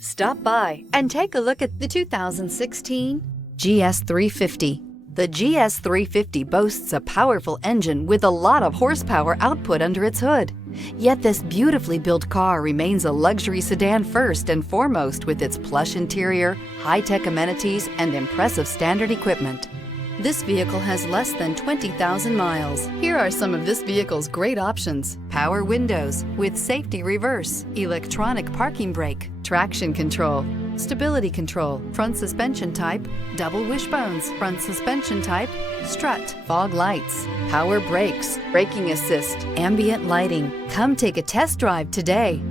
Stop by and take a look at the 2016 GS 350. The GS 350 boasts a powerful engine with a lot of horsepower output under its hood. Yet this beautifully built car remains a luxury sedan first and foremost with its plush interior, high-tech amenities, and impressive standard equipment. This vehicle has less than 20,000 miles. Here are some of this vehicle's great options: power windows with safety reverse, electronic parking brake, traction control, stability control, front suspension type, double wishbones, front suspension type, strut, fog lights, power brakes, braking assist, ambient lighting. Come take a test drive today.